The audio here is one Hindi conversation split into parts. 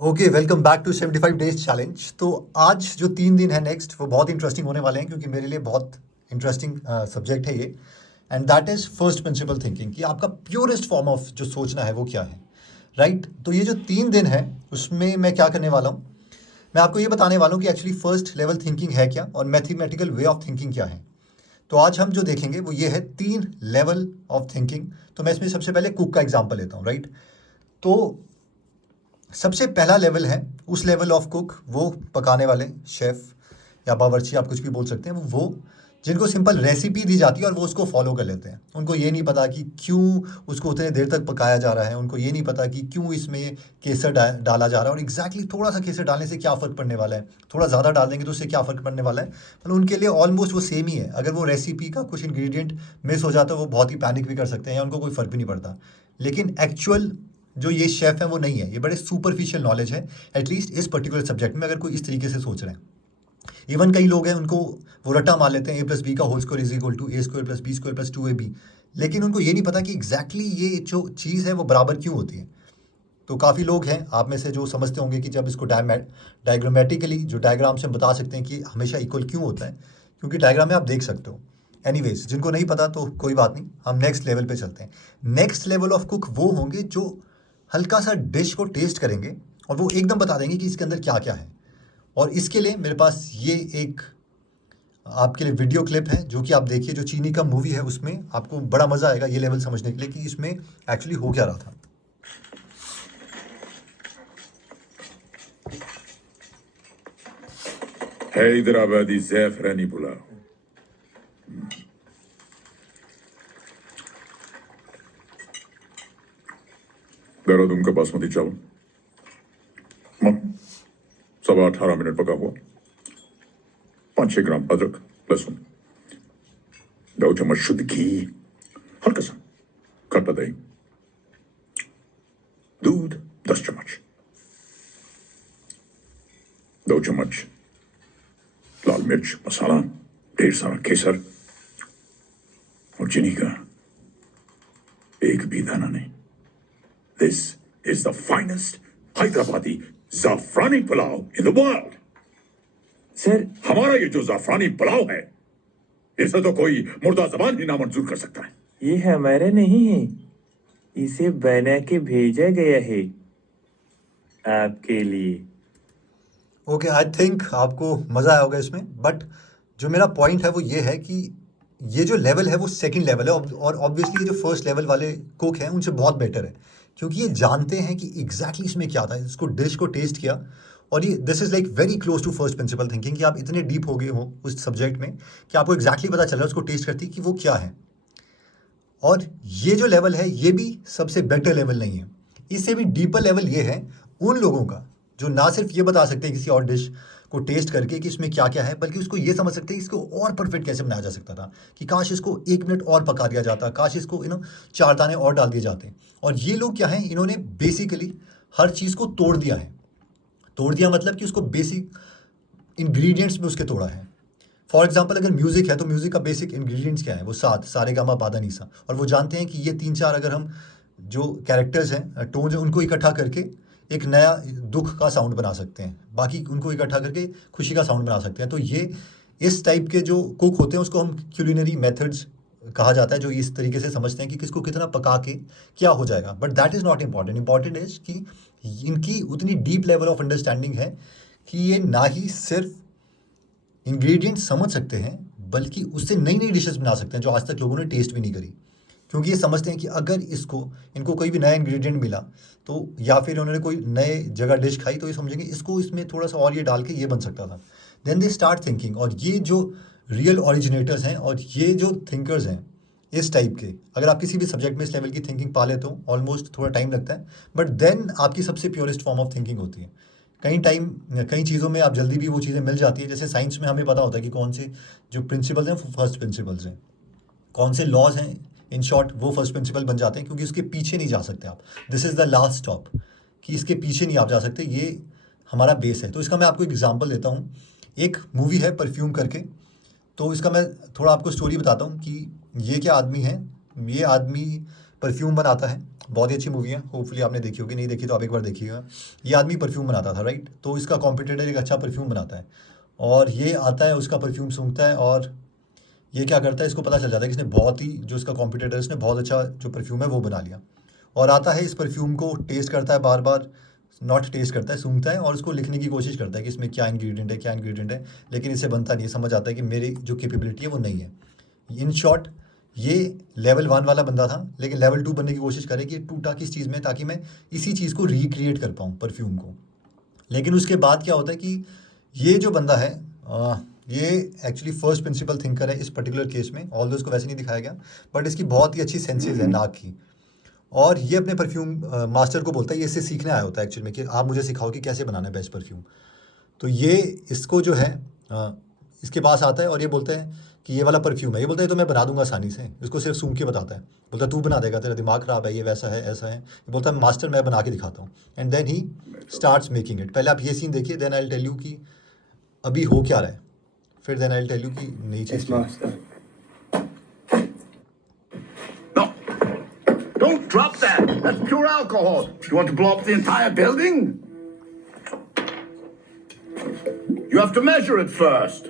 Okay, welcome back to 75 days challenge. तो आज जो 3 दिन है नेक्स्ट, वो बहुत इंटरेस्टिंग होने वाले हैं क्योंकि मेरे लिए बहुत इंटरेस्टिंग सब्जेक्ट है ये। And that is first principle thinking, कि आपका प्योरेस्ट फॉर्म ऑफ जो सोचना है वो क्या है। राइट तो ये जो 3 दिन है उसमें मैं क्या करने वाला हूँ, मैं आपको ये बताने वाला हूँ कि एक्चुअली फर्स्ट लेवल थिंकिंग है क्या और मैथमेटिकल वे ऑफ थिंकिंग क्या है। तो आज हम जो देखेंगे वो ये है 3 लेवल ऑफ थिंकिंग। तो मैं इसमें सबसे पहले कुक का एग्जाम्पल लेता हूँ। राइट तो सबसे पहला लेवल है, उस लेवल ऑफ कुक, वो पकाने वाले शेफ या बावर्ची, आप कुछ भी बोल सकते हैं, वो जिनको सिंपल रेसिपी दी जाती है और वो उसको फॉलो कर लेते हैं। उनको ये नहीं पता कि क्यों उसको उतने देर तक पकाया जा रहा है, उनको ये नहीं पता कि क्यों इसमें केसर डाला जा रहा है और एग्जैक्टली थोड़ा सा केसर डालने से क्या फ़र्क पड़ने वाला है, थोड़ा ज़्यादा डाल देंगे तो उससे क्या फ़र्क पड़ने वाला है। मतलब उनके लिए ऑलमोस्ट वो सेम ही है। अगर वो रेसिपी का कुछ इंग्रेडिएंट मिस हो जाता है वो बहुत ही पैनिक भी कर सकते हैं या उनको कोई फ़र्क भी नहीं पड़ता। लेकिन एक्चुअल जो ये शेफ़ है वो नहीं है, ये बड़े सुपरफिशियल नॉलेज है एटलीस्ट इस पर्टिकुलर सब्जेक्ट में, अगर कोई इस तरीके से सोच रहे हैं। इवन कई लोग हैं उनको वो रट्टा मार लेते हैं a+b का whole square is equal to a² + b² + 2ab, लेकिन उनको ये नहीं पता कि एग्जैक्टली ये जो चीज़ है वो बराबर क्यों होती है। तो काफ़ी लोग हैं आप में से जो समझते होंगे कि जब इसको डायग्रामेटिकली जो डायग्राम से हम बता सकते हैं कि हमेशा इक्वल क्यों होता है, क्योंकि डायग्राम में आप देख सकते हो। एनीवेज, जिनको नहीं पता तो कोई बात नहीं, हम नेक्स्ट लेवल पे चलते हैं। नेक्स्ट लेवल ऑफ कुक वो होंगे जो हल्का सा डिश को टेस्ट करेंगे और वो एकदम बता देंगे कि इसके अंदर क्या क्या है। और इसके लिए मेरे पास ये एक आपके लिए वीडियो क्लिप है जो कि आप देखिए, जो चीनी का मूवी है उसमें आपको बड़ा मज़ा आएगा ये लेवल समझने के लिए कि इसमें एक्चुअली हो क्या रहा था। हैदराबादी ज़ैफ़रानी पुलाव। देहरादून का बासमती चावल, 18.5 मिनट पका हुआ, 5-6 ग्राम अदरक लहसुन, 2 चम्मच शुद्ध घी, हल्का सा खट्टा दही, दूध 10 चम्मच, 2 चम्मच लाल मिर्च मसाला, ढेर सारा केसर और चीनी का एक भी दाना नहीं। This is the finest Hyderabadi ज़ाफ़रानी pulao in the world. Sir, हमारा ये जो ज़ाफ़रानी पुलाव है, इसे तो कोई मुर्दा जबान ही नामंजूर कर सकता है। ये हमारा नहीं है, इसे बना के भेजा गया है आपके लिए। ओके, आई थिंक आपको मज़ा आया होगा इसमें, बट जो मेरा पॉइंट है वो ये है कि ये जो लेवल है वो सेकंड लेवल है और ऑब्वियसली ये जो फर्स्ट लेवल वाले कुक हैं उनसे बहुत बेटर है, क्योंकि ये जानते हैं कि एग्जैक्टली इसमें क्या था। इसको डिश को टेस्ट किया और ये this is like very close to first principle thinking, कि आप इतने डीप हो गए हो उस सब्जेक्ट में कि आपको एग्जैक्टली पता चल रहा है उसको टेस्ट करती कि वो क्या है। और ये जो लेवल है ये भी सबसे बेटर लेवल नहीं है, इससे भी डीपर लेवल ये है उन लोगों का जो ना सिर्फ ये बता सकते हैं किसी और डिश को टेस्ट करके कि इसमें क्या क्या है, बल्कि उसको ये समझ सकते हैं इसको और परफेक्ट कैसे बनाया जा सकता था, कि काश इसको 1 मिनट और पका दिया जाता, काश इसको 4 दाने और डाल दिए जाते। और ये लोग क्या हैं, इन्होंने बेसिकली हर चीज़ को तोड़ दिया है। तोड़ दिया मतलब कि उसको बेसिक इंग्रेडिएंट्स में उसके तोड़ा है। फॉर एग्जाम्पल अगर म्यूज़िक है तो म्यूज़िक का बेसिक इंग्रेडिएंट्स क्या है, वो सात सारे गामा पादा नीसा, और वो जानते हैं कि ये 3-4 अगर हम जो कैरेक्टर्स हैं, टोन्स हैं, उनको इकट्ठा करके एक नया दुख का साउंड बना सकते हैं, बाकी उनको इकट्ठा करके खुशी का साउंड बना सकते हैं। तो ये इस टाइप के जो कुक होते हैं उसको हम क्यूलिनरी मेथड्स कहा जाता है, जो इस तरीके से समझते हैं कि किसको कितना पका के क्या हो जाएगा। But that is not important. Important is कि इनकी उतनी डीप लेवल ऑफ अंडरस्टैंडिंग है कि ये ना ही सिर्फ इंग्रेडिएंट्स समझ सकते हैं बल्कि उससे नई नई डिशेस बना सकते हैं जो आज तक लोगों ने टेस्ट भी नहीं करी, क्योंकि ये समझते हैं कि अगर इनको कोई भी नया इंग्रेडिएंट मिला तो, या फिर उन्होंने कोई नए जगह डिश खाई तो ये समझेंगे इसको इसमें थोड़ा सा और ये डाल के ये बन सकता था। Then they start thinking. और ये जो रियल ओरिजिनेटर्स हैं और ये जो थिंकर्स हैं इस टाइप के, अगर आप किसी भी सब्जेक्ट में इस लेवल की थिंकिंग पा लेते हो, ऑलमोस्ट थोड़ा टाइम लगता है बट देन आपकी सबसे प्योरेस्ट फॉर्म ऑफ थिंकिंग होती है। कई चीज़ों में आप जल्दी भी वो चीज़ें मिल जाती है। जैसे साइंस में हमें पता होता है कि कौन से जो प्रिंसिपल्स हैं वो फर्स्ट प्रिंसिपल्स हैं, कौन से लॉज हैं, इन शॉर्ट वो फर्स्ट प्रिंसिपल बन जाते हैं, क्योंकि उसके पीछे नहीं जा सकते आप। This is the last stop, कि इसके पीछे नहीं आप जा सकते, ये हमारा बेस है। तो इसका मैं आपको एक एग्जांपल देता हूँ। एक मूवी है परफ्यूम करके, तो इसका मैं थोड़ा आपको स्टोरी बताता हूँ कि ये क्या आदमी है। ये आदमी परफ्यूम बनाता है, बहुत ही अच्छी मूवी है, होपफुली आपने देखी होगी, नहीं देखी तो आप एक बार देखिएगा। ये आदमी परफ्यूम बनाता था, राइट? तो इसका कॉम्पिटिटर एक अच्छा परफ्यूम बनाता है और ये आता है, उसका परफ्यूम सूंघता है और ये क्या करता है, इसको पता चल जाता है कि इसने बहुत ही, जो इसका कॉम्पिटिटर है उसने बहुत अच्छा जो परफ्यूम है वो बना लिया। और आता है, इस परफ्यूम को टेस्ट करता है बार बार, नॉट टेस्ट करता है, सूंघता है और उसको लिखने की कोशिश करता है कि इसमें क्या इंग्रेडिएंट है, क्या इंग्रेडिएंट है, लेकिन इससे बनता नहीं है। समझ आता है कि मेरी जो कैपेबिलिटी है वो नहीं है। इन शॉर्ट, ये लेवल 1 वाला बंदा था, लेकिन लेवल 2 बनने की कोशिश करे कि ये टूटा किस चीज़ में, ताकि मैं इसी चीज़ को रिक्रिएट कर पाऊँ, परफ्यूम को। लेकिन उसके बाद क्या होता है कि ये जो बंदा है, ये एक्चुअली फर्स्ट प्रिंसिपल थिंकर है इस पर्टिकुलर केस में, ऑल्दो इसको वैसे नहीं दिखाया गया, बट इसकी बहुत ही अच्छी सेंसेस है नाक की। और ये अपने परफ्यूम मास्टर को बोलता है, ये इससे सीखने आया होता है एक्चुअली में, कि आप मुझे सिखाओ कि कैसे बनाना है बेस्ट परफ्यूम। तो ये इसको जो है इसके पास आता है और ये बोलता है कि ये वाला परफ्यूम है। ये बोलता है, ये तो मैं बना दूंगा आसानी से। इसको सिर्फ सूंघ के बताता है, बोलता है तू बना देगा, तेरा दिमाग खराब है, ये वैसा है, ऐसा है। ये बोलता है मास्टर मैं बना के दिखाता हूँ, and then he starts making it. पहले आप ये सीन देखिए, then I will tell you कि अभी हो क्या रहा है, फिर then I will tell you कि नई चीज़ Yes, क्या है। master. No, don't drop that. That's pure alcohol. You want to blow up the entire building? You have to measure it first.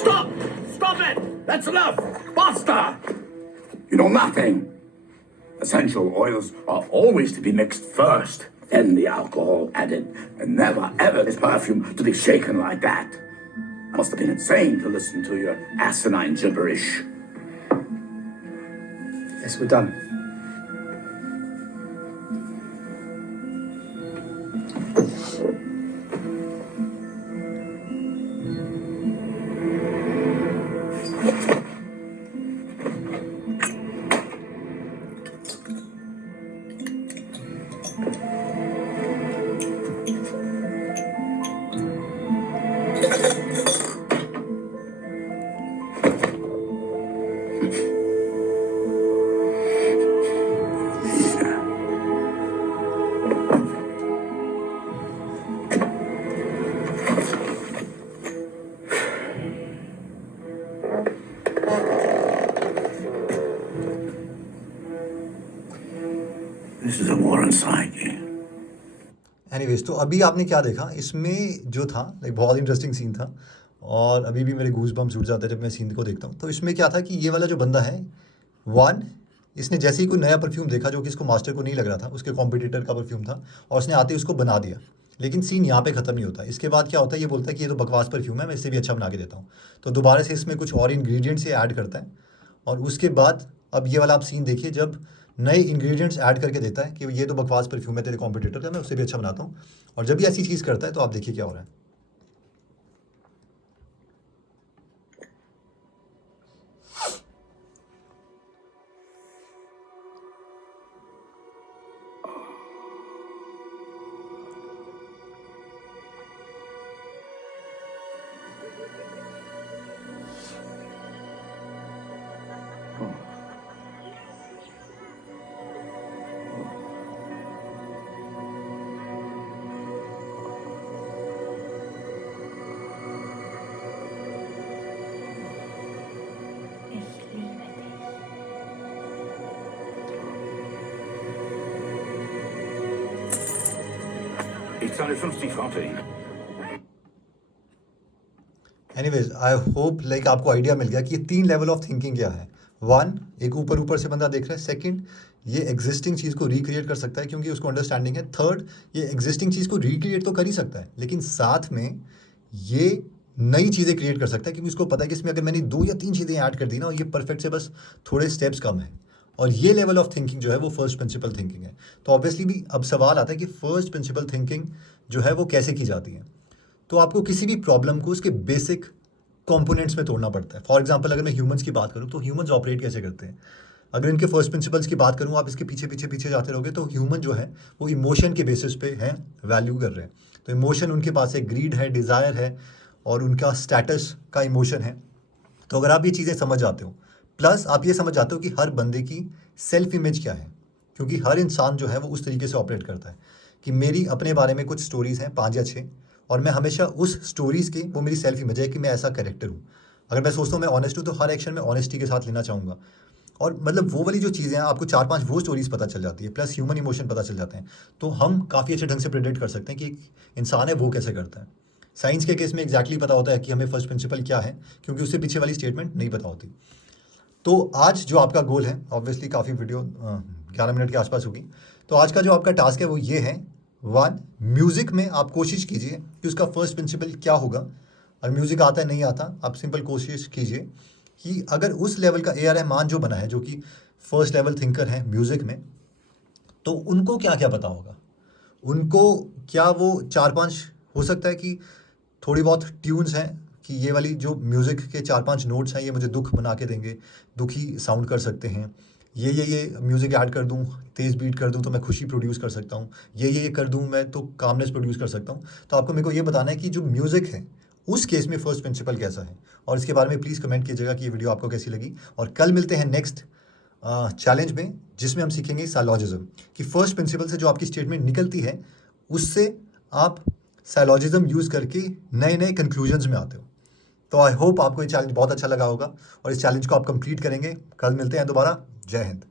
Stop! Stop it! That's enough! Basta! You know nothing. Essential oils are always to be mixed first, then the alcohol added, and never ever this perfume to be shaken like that. I must have been insane to listen to your asinine gibberish. Yes, we're done. This is a war on psyche. Anyways, तो अभी आपने क्या देखा इसमें जो था, लाइक बहुत इंटरेस्टिंग सीन था और अभी भी मेरे गूज बम्स उड़ जाते हैं जब मैं सीन को देखता हूँ। तो इसमें क्या था कि ये वाला जो बंदा है, वन, इसने जैसे ही कोई नया परफ्यूम देखा जो कि इसको मास्टर को नहीं लग रहा था, उसके कॉम्पिटिटर का परफ्यूम था, और उसने आते ही उसको बना दिया। लेकिन सीन यहाँ पे ख़त्म नहीं होता। इसके बाद क्या होता है, ये बोलता है कि ये तो बकवास परफ्यूम है, मैं इससे भी अच्छा बना के देता हूँ। तो दोबारा से इसमें कुछ और इंग्रेडिएंट्स ये ऐड करता है, और उसके बाद अब ये वाला आप सीन देखिए, जब नए इंग्रेडिएंट्स ऐड करके देता है कि ये तो बकवास परफ्यूम है तेरे कॉम्पिटिटर का, मैं उससे भी अच्छा बनाता हूँ। और जब भी ऐसी चीज़ करता है तो आप देखिए क्या हो रहा है। Ich liebe dich. Ich zahle 50 Franken für ihn. Anyways, I hope like आपको आइडिया मिल गया कि ये 3 लेवल ऑफ थिंकिंग क्या है। 1, एक ऊपर ऊपर से बंदा देख रहा है। सेकंड, ये एग्जिस्टिंग चीज़ को रिक्रिएट कर सकता है क्योंकि उसको अंडरस्टैंडिंग है। थर्ड, ये एग्जिस्टिंग चीज़ को रिक्रिएट तो कर ही सकता है, लेकिन साथ में ये नई चीज़ें क्रिएट कर सकता है, क्योंकि उसको पता है कि इसमें अगर मैंने 2 या 3 चीज़ें ऐड कर दी ना, और ये परफेक्ट से बस थोड़े स्टेप्स कम है, और ये लेवल ऑफ थिंकिंग जो है वो फर्स्ट प्रिंसिपल थिंकिंग है। तो ऑब्वियसली भी अब सवाल आता है कि फर्स्ट प्रिंसिपल थिंकिंग जो है वो कैसे की जाती है। तो आपको किसी भी प्रॉब्लम को उसके बेसिक कंपोनेंट्स में तोड़ना पड़ता है। फॉर एग्जांपल अगर मैं ह्यूमंस की बात करूं तो ह्यूमंस ऑपरेट कैसे करते हैं, अगर इनके फर्स्ट प्रिंसिपल्स की बात करूं, आप इसके पीछे पीछे पीछे जाते रहोगे तो ह्यूमन जो है वो इमोशन के बेसिस पे हैं, वैल्यू कर रहे हैं। तो इमोशन उनके पास है, ग्रीड है, डिज़ायर है, और उनका स्टेटस का इमोशन है। तो अगर आप ये चीज़ें समझ जाते हो, प्लस आप ये समझ जाते हो कि हर बंदे की सेल्फ इमेज क्या है, क्योंकि हर इंसान जो है वो उस तरीके से ऑपरेट करता है कि मेरी अपने बारे में कुछ स्टोरीज़ हैं 5 या 6, और मैं हमेशा उस स्टोरीज़ की, वो मेरी सेल्फ इमेज है कि मैं ऐसा कैरेक्टर हूँ। अगर मैं सोचता हूँ मैं ऑनेस्ट हूँ, तो हर एक्शन में ऑनेस्टी के साथ लेना चाहूँगा। और मतलब वो वाली जो चीज़ें हैं, आपको 4-5 वो स्टोरीज़ पता चल जाती है, प्लस ह्यूमन इमोशन पता चल जाते हैं। तो हम काफ़ी अच्छे ढंग से प्रेडिक्ट कर सकते हैं कि एक इंसान है वो कैसे करता है। साइंस के केस में एग्जैक्टली पता होता है कि हमें फर्स्ट प्रिंसिपल क्या है, क्योंकि उससे पीछे वाली स्टेटमेंट नहीं पता होती। तो आज जो आपका गोल है, ऑब्वियसली काफ़ी वीडियो 11 मिनट के आसपास होगी, तो आज का जो आपका टास्क है वो ये है, 1, म्यूज़िक में आप कोशिश कीजिए कि उसका फर्स्ट प्रिंसिपल क्या होगा। और म्यूज़िक आता है नहीं आता, आप सिंपल कोशिश कीजिए कि अगर उस लेवल का A.R. रहमान जो बना है, जो कि फर्स्ट लेवल थिंकर है म्यूज़िक में, तो उनको क्या क्या पता होगा। उनको क्या वो 4-5 हो सकता है कि थोड़ी बहुत ट्यून्स हैं कि ये वाली जो म्यूज़िक के 4-5 नोट्स हैं ये मुझे दुख बना के देंगे, दुखी साउंड कर सकते हैं। ये म्यूज़िक ऐड कर दूँ, तेज़ बीट कर दूँ तो मैं खुशी प्रोड्यूस कर सकता हूँ, ये कर दूँ मैं तो कामनेस प्रोड्यूस कर सकता हूँ। तो आपको मेरे को ये बताना है कि जो म्यूज़िक है उस केस में फर्स्ट प्रिंसिपल कैसा है, और इसके बारे में प्लीज़ कमेंट कीजिएगा कि ये वीडियो आपको कैसी लगी। और कल मिलते हैं नेक्स्ट चैलेंज में, जिसमें हम सीखेंगे साइलॉजिज्म, कि फर्स्ट प्रिंसिपल से जो आपकी स्टेटमेंट निकलती है उससे आप साइलॉजिज्म यूज़ करके नए नए कंक्लूजन्स में आते हो। तो आई होप आपको ये चैलेंज बहुत अच्छा लगा होगा, और इस चैलेंज को आप कंप्लीट करेंगे। कल मिलते हैं दोबारा। जय हिंद।